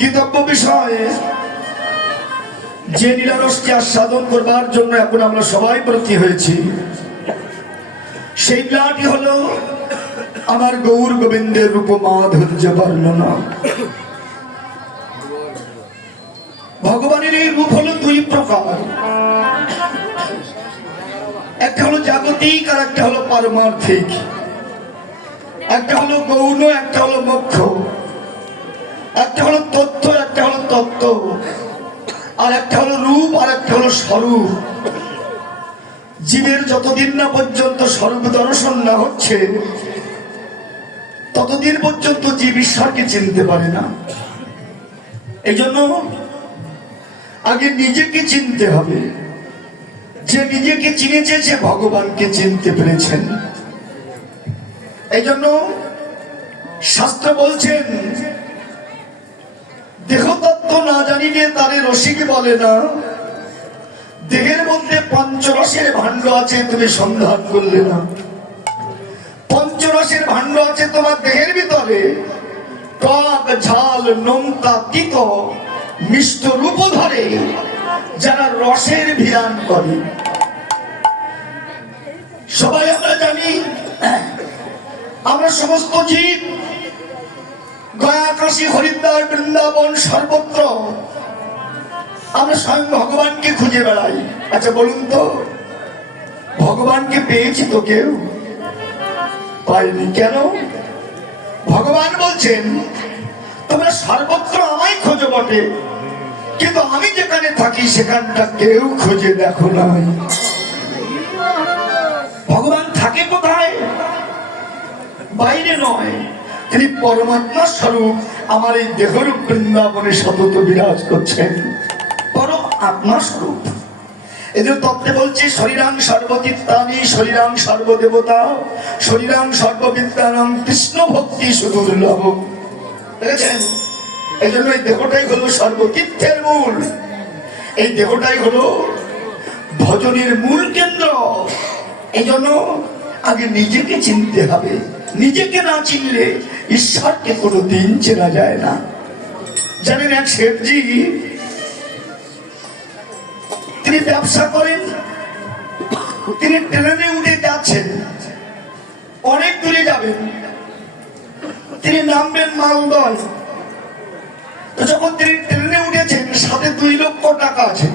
গীতব্য বিষয়ে যে নীলারসকে আস্বাদন করবার জন্য এখন আমরা সবাই প্রতি হয়েছি, সেই লীলাটি হলো আমার গৌর গোবিন্দের রূপ মাধুর্য বর্ণনা। ভগবানের এই রূপ হলো দুই প্রকার। একটা হলো জাগতিক আর একটা হলো পারমার্থিক। একটা হলো গৌণ, একটা হলো মোক্ষ। রূপ আর একটা হলো স্বরূপ। জীবের যতদিন না পর্যন্ত স্বরূপ দর্শন না হচ্ছে, ততদিন পর্যন্ত জীব ঈশ্বরকে চিনতে পারে না। এই জন্য আগে নিজেকে চিনতে হবে। যে নিজেকে চিনেছে, সে ভগবানকে চিনতে পেরেছেন। এই জন্য শাস্ত্র বলছেন, দেহতত্ত্ব না জানিলে তারে রসিক বলে না। দেহের মধ্যে পঞ্চরসের ভাণ্ড আছে, তুমি সন্ধান করলে না। পঞ্চরসের ভাণ্ড আছে তোমার দেহের ভিতরে। টক, ঝাল, নোনতা, তিত, মিষ্ট রূপ ধরে, যারা রসের ভিড়ান করে। সবাই আমরা জানি, আমরা সমস্ত জীব গয়া কাশী হরিদ্বার বৃন্দাবন সর্বত্র আমরা স্বয়ং ভগবানকে খুঁজে বেড়াই। আচ্ছা বলুন তো, ভগবানকে পেয়েছি তো কেউ? পাইনি। কেন? ভগবান বলছেন, তোমরা সর্বত্র আমায় খোঁজো বটে, কিন্তু আমি যেখানে থাকি, সেখানটা কেউ খুঁজে দেখো না ভগবান থাকে কোথায়? বাইরে নয়। তিনি পরমাত্মা স্বরূপ, আমার এই দেহরূপ বৃন্দাবনে সতত বিরাজ করছেন। আত্মা স্বরূপ। এদের তত্ত্বে বলছে, শরীরাং সর্বচিত্তানি, শরীরাং সর্বদেবতা, শরীরাং সর্ববিদ্যানাং কৃষ্ণ ভক্তি সুদুর্লভ। দেখেছেন এই জন্য এই দেহটাই হলো সর্বতীর্থের মূল। এই দেহটাই হলো ভজনের মূল কেন্দ্র। এই জন্য আগে নিজেকে চিনতে হবে। নিজেকে না চিনলে ঈশ্বরকে কোনো দিন চেনা যায় না। জানেন এক শেঠজি তিনি ব্যবসা করেন। তিনি ট্রেনে উঠে যাচ্ছেন। অনেক দূরে যাবেন। তিনি নামবেন মালদয়। তো যখন তিনি ট্রেনে উঠেছেন, সাথে দুই লক্ষ টাকা আছে।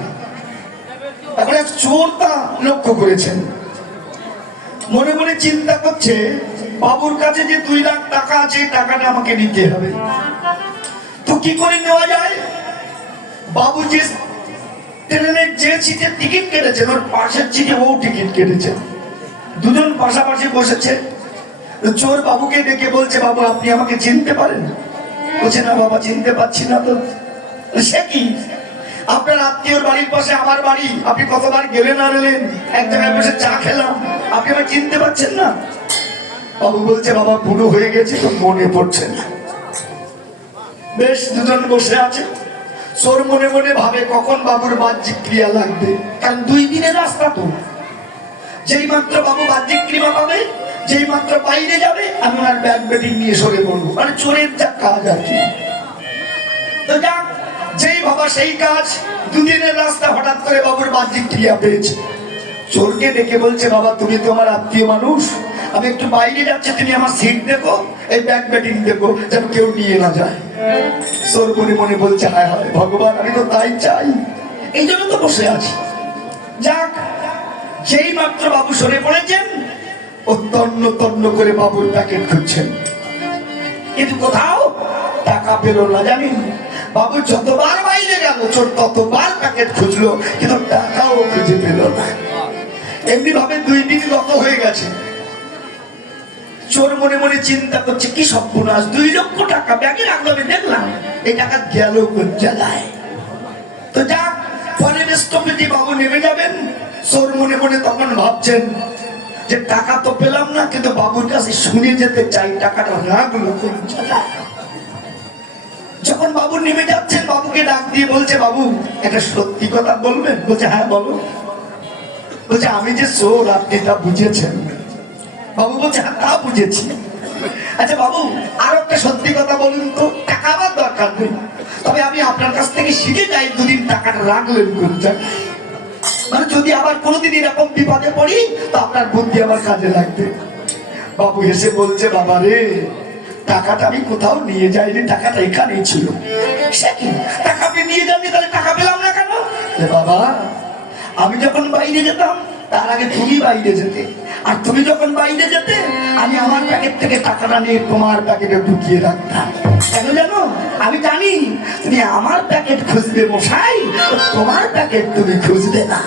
এক চোর তা লক্ষ্য করেছেন। মনে মনে চিন্তা করছে, বাবুর কাছে যে দুই লাখ টাকা আছে টাকাটা আমাকে নিতে হবে। তো কি করে নেওয়া যায়? বাবু যে যে টিকিট কেটেছেন ওর পাশের সিটে ও টিকিট কেটেছেন দুজন পাশাপাশি বসেছে। চোর বাবুকে ডেকে বলছে, বাবু, আপনি আমাকে চিনতে পারেন বলছে, না বাবা, চিনতে পারছি না তো। সে কি? আপনার আত্মীয়র বাড়ির পাশে আমার বাড়ি। আপনি কতবার গেলেন আর এলেন এক জায়গায় বসে চা খেলাম। আপনি আমার চিনতে পারছেন না? বাবু বলছে, বাবা, বুড়ো হয়ে গেছে তো মনে পড়ছে না। বেশ, দুজন বসে আছে। সোর মনে মনে ভাবে কখন বাবুর বাহ্যিক ক্রিয়া লাগবে? কারণ দুই দিনের রাস্তা তো। যেই মাত্র বাবু বাহ্যিক ক্রিয়া পাবে, যেই মাত্র বাইরে যাবে, আমি আর ব্যাগ বেটিং নিয়ে সরে পড়ব। মানে চোরের যা কাজ আর কি। তো যাক, যেই বাবা সেই কাজ, দুদিনের রাস্তা হঠাৎ করে বাবুর বাহ্যিক ক্রিয়া পেয়েছে। চোরকে ডেকে বলছে, বাবা, তুমি তো আমার আত্মীয় মানুষ। আমি একটু বাইরে যাচ্ছি, তুমি আমার সিট দেখো, এই ব্যাগ ব্যাটিং দেখো, যেন কেউ নিয়ে না যায়। চোর মনে মনে বলছে, হায় হায়, ভগবান, আমি তো তাই চাই। এই জন্য তো বসে আছি। যাক, যেই মাত্র বাবু সরে পড়েছেন, ও তন্ন তন্ন করে বাবুর প্যাকেট খুঁজছেন। কিন্তু কোথাও টাকা পেল না, জানেন? বাবু যতবার বাইরে গেল, চোর ততবার প্যাকেট খুঁজলো, কিন্তু টাকাও খুঁজে পেল না। এমনি ভাবে দুই দিন গত হয়ে গেছে। চোর মনে মনে চিন্তা করছে, কি সর্বনাশ, দুই লক্ষ টাকা ব্যাগে আমি দেখলাম, এই টাকা গেল কোন জায়গায়? তো যাক পরের স্টপেজে বাবু নেমে যাবেন। চোর মনে মনে তখন ভাবছেন যে টাকা তো পেলাম না, কিন্তু বাবুর কাছে শুনে যেতে চাই, টাকাটা রাখল কোন যখন বাবু নেমে যাচ্ছেন, বাবুকে ডাক দিয়ে বলছে, বাবু, একটা সত্যি কথা বলবেন? বলছে হ্যাঁ বলো। বলছে, আমি যে চোর, আপনি তা বুঝেছেন। বাবু, বলছে, তা বুঝেছি। আচ্ছা বাবু, আর একটা সত্যি কথা বলুন তো, টাকা আমার দরকার নেই। তবে আমি আপনার কাছ থেকে শিখে যাই, দুদিন টাকাটা রাখলেন কোনটা মানে যদি আবার কোনোদিন এরকম বিপদে পড়ি, তো আপনার বুদ্ধি আমার কাজে লাগবে। বাবু এসে বলছে, বাবা রে, টাকাটা আমি কোথাও নিয়ে যাইনি, টাকাটা এখানেই ছিল। টাকা আপনি নিয়ে যাননি তাহলে টাকা পেলাম না কেন? বাবা, আমি যখন বাইরে যেতাম তার আগে তুমি বাইরে যেতে। আর তুমি যখন বাইরে যেতে, আমি আমার প্যাকেট থেকে টাকাটা নিয়ে তোমার প্যাকেটে ঢুকিয়ে রাখতাম। কেন জানো? আমি জানি তুমি আমার প্যাকেট খুঁজবে মশাই, তোমার প্যাকেট তুমি খুঁজবে না।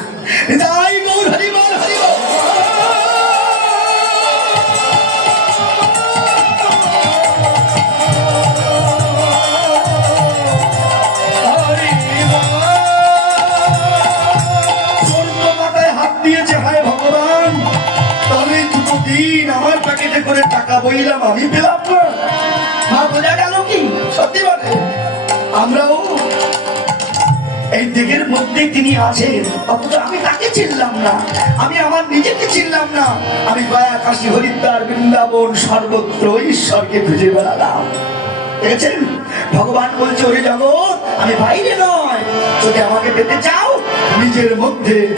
টাকা বইলাম, আমি পেলাম না। বোঝা গেল কি? সত্যি বলে আমরাও এই মধ্যে তিনি আছেন। অথচ আমি তাকে চিনলাম না। আমি আমার নিজেকে চিনলাম না। আমি গয়া কাশী হরিদ্বার বৃন্দাবন সর্বত্র ঈশ্বরকে খুঁজে বেড়ালাম। দেখেছেন? ভগবান বলছে, ওরে জগৎ, আমি বাইরে নয়। যদি আমাকে পেতে চাও, নিজের মধ্যে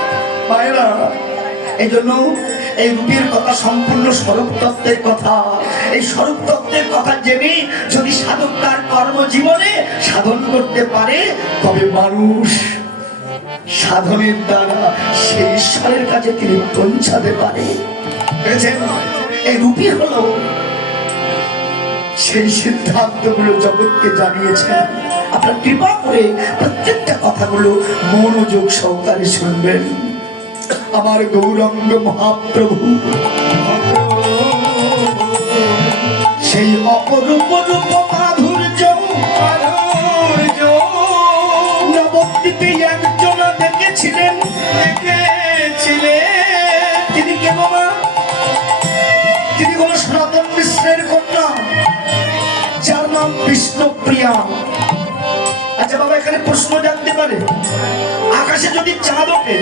মায়েরা এই জন্য এই রূপের কথা, সম্পূর্ণ স্বরূপ তত্ত্বের কথা, এই স্বরূপ তত্ত্বের কথা জেনে যদি সাধক তার কর্মজীবনে সাধন করতে পারে, তবে মানুষ সাধনের দ্বারা ঈশ্বরের কাছে তিনি পৌঁছাতে পারে। এই রূপই হলো সেই সিদ্ধান্তগুলো জগৎকে জানিয়েছেন। আপনার কৃপা করে প্রত্যেকটা কথাগুলো মনোযোগ সহকারে শুনবেন। আমার গৌরঙ্গ মহাপ্রভু। সেই অপরূপ রূপ মাধুর্য নবদ্বীপে একজন দেখেছিলেন। দেখেছিলেন। তিনি কে বাবা তিনি কোন সনাতন মিশ্রের কন্যা। যার নাম বিষ্ণুপ্রিয়া এখানে প্রশ্ন জানতে পারে। আকাশে যদি চাঁদ ওঠে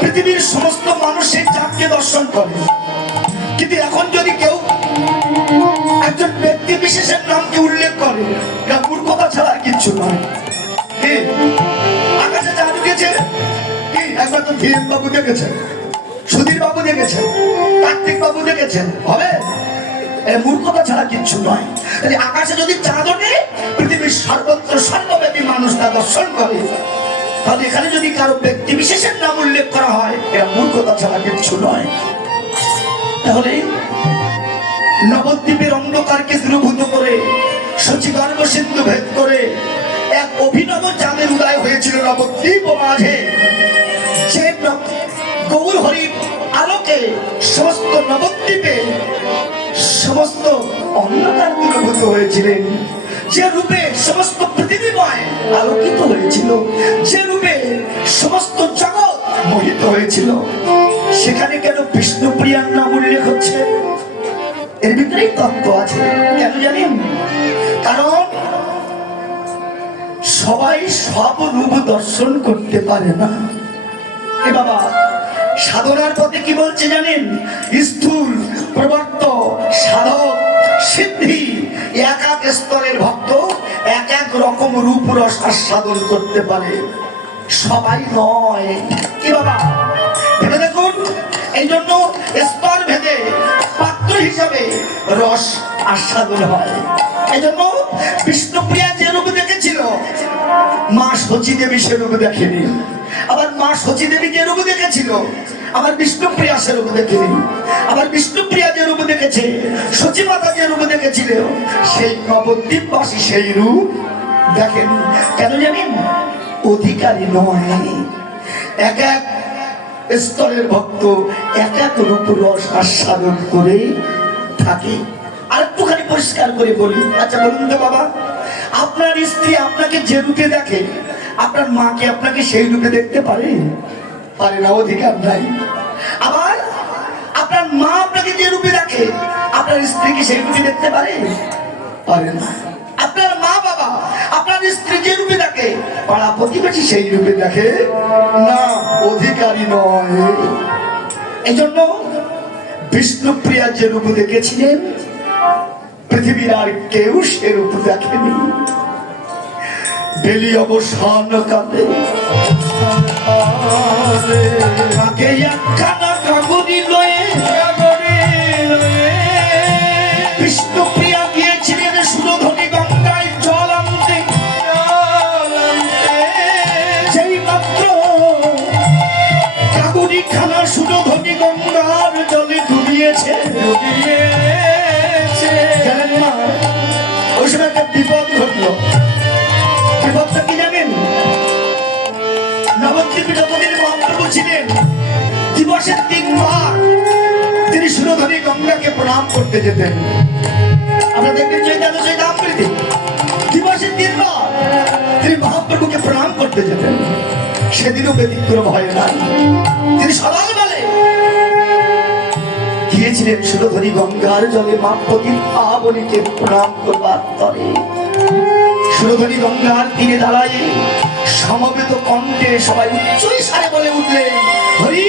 পৃথিবীর সমস্ত মানুষ সেই চাঁদকে দর্শন করে। কিন্তু এখন যদি কেউ একজন ব্যক্তি বিশেষের নামকে উল্লেখ করে, এটা মূর্খতা ছাড়া কিচ্ছু নয়। আকাশে চাঁদ উঠেছে কি? একবার তো ধীরেন বাবু দেখেছেন, সুধীর বাবু দেখেছেন, কার্তিক বাবু দেখেছেন, হবে? মূর্খতা ছাড়া কিচ্ছু নয়। তাহলে আকাশে যদি চাঁদ ওঠে, পৃথিবীর সর্বত্র সর্বব্যাপী মানুষ তা দর্শন করে। তাহলে এখানে যদি কারও ব্যক্তি বিশেষের নাম উল্লেখ করা হয় এটা মূর্খতা ছাড়া কিচ্ছু নয়। তাহলে নবদ্বীপের অন্ধকারকে দূরভূত করে সচিগর্ভ সিন্ধু ভেদ করে, এক অভিনব চাঁদের উদয় হয়েছিল নবদ্বীপ ও মাঝে। সে গৌর হরির আলোকে সমস্ত নবদ্বীপে সমস্ত অন্ধকার দূরভূত হয়েছিলেন। যে রূপে সমস্ত পৃথিবীময় আলোকিত হয়েছিল, যে রূপে সমস্ত জগৎ মোহিত হয়েছিল। সেখানে কেন বিষ্ণুপ্রিয়ার নাম উল্লেখ হচ্ছে? এর ভিতরেই তত্ত্ব আছে, কেন জানেন? কারণ সবাই সব রূপ দর্শন করতে পারে না। এ বাবা, সাধনার পথে কি বলছে জানেন? স্থূল প্রবর্ত সাধক, সিদ্ধি, এক এক স্তরের ভক্ত এক এক রকম আস্বাদন করতে পারে। সবাই নয়। কি বাবা? ভেবে দেখুন এই জন্য স্তর ভেদে পাত্র হিসাবে রস আস্বাদন হয়। এই জন্য বিষ্ণুপ্রিয়া যে রূপ দেখেছিল, মা সচী দেবী সে রূপ দেখেনি। আবার মা সচী দেবী যে রূপ দেখেছিল আবার বিষ্ণুপ্রিয়া সে রূপ দেখেনি আবার বিষ্ণুপ্রিয়া যে রূপ দেখেছে সচী মাতা যে রূপ দেখেছিল, সেই নবদ্বীপবাসী সেই রূপ দেখেন। কেন জানেন? অধিকারী নয়। এক এক স্তরের ভক্ত এক এক রূপ রস আস্বাদন করে থাকে। আর একটুখানি পরিষ্কার করে বলি। আচ্ছা বলুন তো বাবা, আপনার স্ত্রী আপনাকে যে রূপে দেখে, আপনার মাকে আপনাকে সেই রূপে দেখতে পারে? পারে না, অধিকার নাই। আবার আপনার মা আপনাকে যে রূপে দেখে আপনার স্ত্রীকে সেই রূপে দেখতে পারে? পারে না। আপনার মা বাবা, আপনার স্ত্রী যে রূপে দেখে, পাড়া প্রতিবেশী সেই রূপে দেখে না, অধিকারী নয়। এই জন্য বিষ্ণুপ্রিয়া যে রূপ দেখেছিলেন, পৃথিবীর আর কেউ সে রূপ দেখেনি। বেলি অবসান কালে আগে একখানা দিবসের তিনবার তিনি সুরধনী গঙ্গাকে প্রণাম করতে যেতেন। আমরা দেখবেন চৈতান্য চৈতামৃতি দিবসের তিনবার তিনি মহাপ্রভুকে প্রণাম করতে যেতেন, সেদিনও ব্যতিক্রম হয় না তিনি সবাই বলে, গিয়েছিলেন সুরধনী গঙ্গার জলে মাপতির পাবনীকে প্রণাম করবার তরে। সুরধনী গঙ্গার তীরে দাঁড়ায় সমবেত কণ্ঠে সবাই উচ্চই সারে বলে উঠলেন, হরি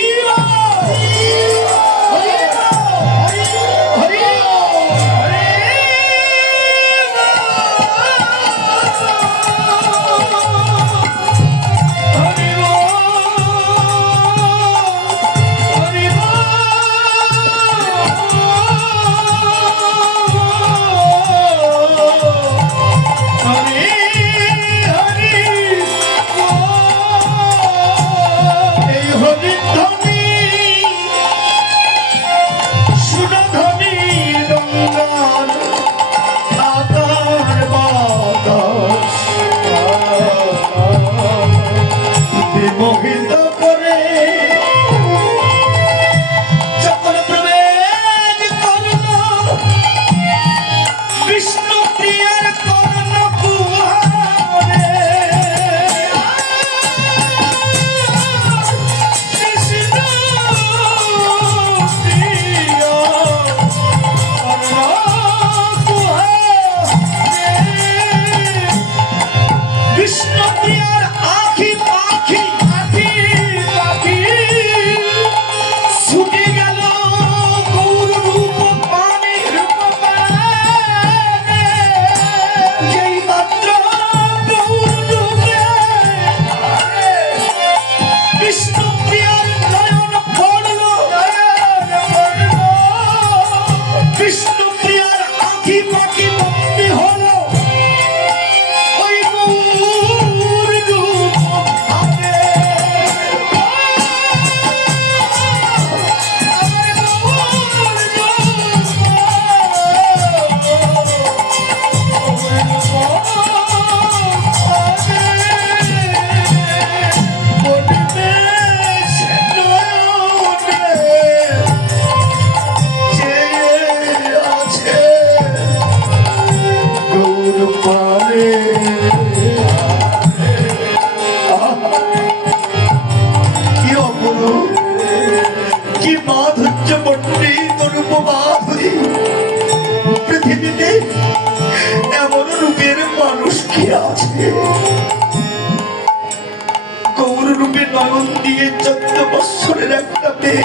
বৎসরের একটা মেয়ে।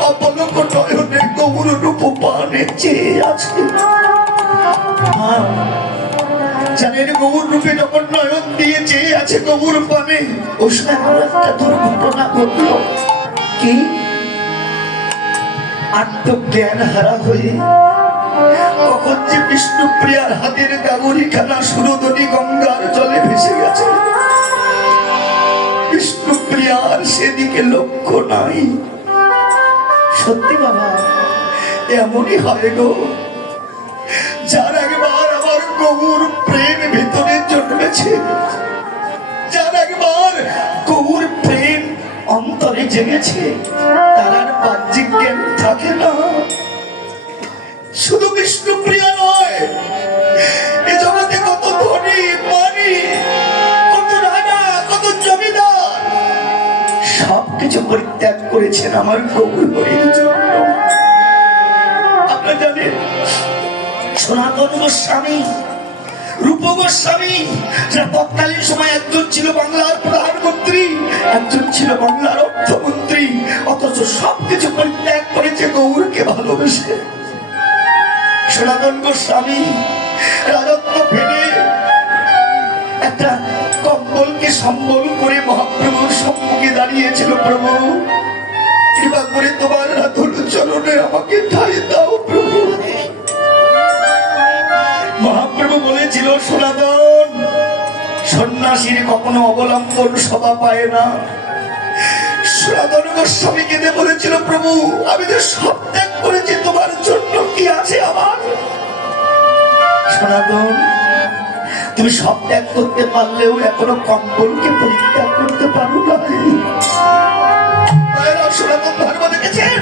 অপলক নয়নে গৌর রূপ পানে চেয়ে আছে। জানেন গৌর রূপে যখন নয়ন দিয়ে চেয়ে আছে গৌর পানে ও সময় একটা দুর্ঘটনা ঘটলো। কি? হারা হয়ে কখন যে বিষ্ণুপ্রিয়ার হাতের গাগরি খানা সুরদনী গঙ্গার জলে ভেসে গেছে। বিষ্ণুপ্রিয়ার সেদিকে লক্ষ্য নাই। সত্যি বাবা, এমনই হয় গো। যার একবার আমার গৌর প্রেম ভিতরে জন্মেছে, যার একবার গৌর প্রেম অন্তরে জেগেছে, তার আর বাহ্যিক জ্ঞান থাকে না। শুধু বিষ্ণুপ্রিয়া নয় পরিত্যাগ করেছেন, আমার গৌর হরির জন্য জানেন, সনাতন গোস্বামী, রূপ গোস্বামী, যারা তৎকালীন সময় একজন ছিল বাংলার প্রধানমন্ত্রী, একজন ছিল বাংলার অর্থমন্ত্রী, অথচ সবকিছু পরিত্যাগ করেছে গৌরকে ভালোবেসে। সনাতন গোস্বামী, রাজত্ব ফেলে সম্বল করে মহাপ্রভুর সম্মুখে দাঁড়িয়েছিল প্রভু। কৃপা করে তোমার রাতুল চরণে আমাকে ঠাই দাও প্রভু। মহাপ্রভু বলেছিল সনাতন সন্ন্যাসীর কখনো অবলম্বন সভা পায় না। সনাতন গোস্বামী কেঁদে বলেছিল, প্রভু, আমি তো সব ত্যাগ করেছি, তোমার জন্য কি আছে আমার? সনাতন তুমি সব ত্যাগ করতে পারলেও এখনও কম্বলকে পরিত্যাগ করতে পারো না। রসনাতন ধর্ম দেখেছেন?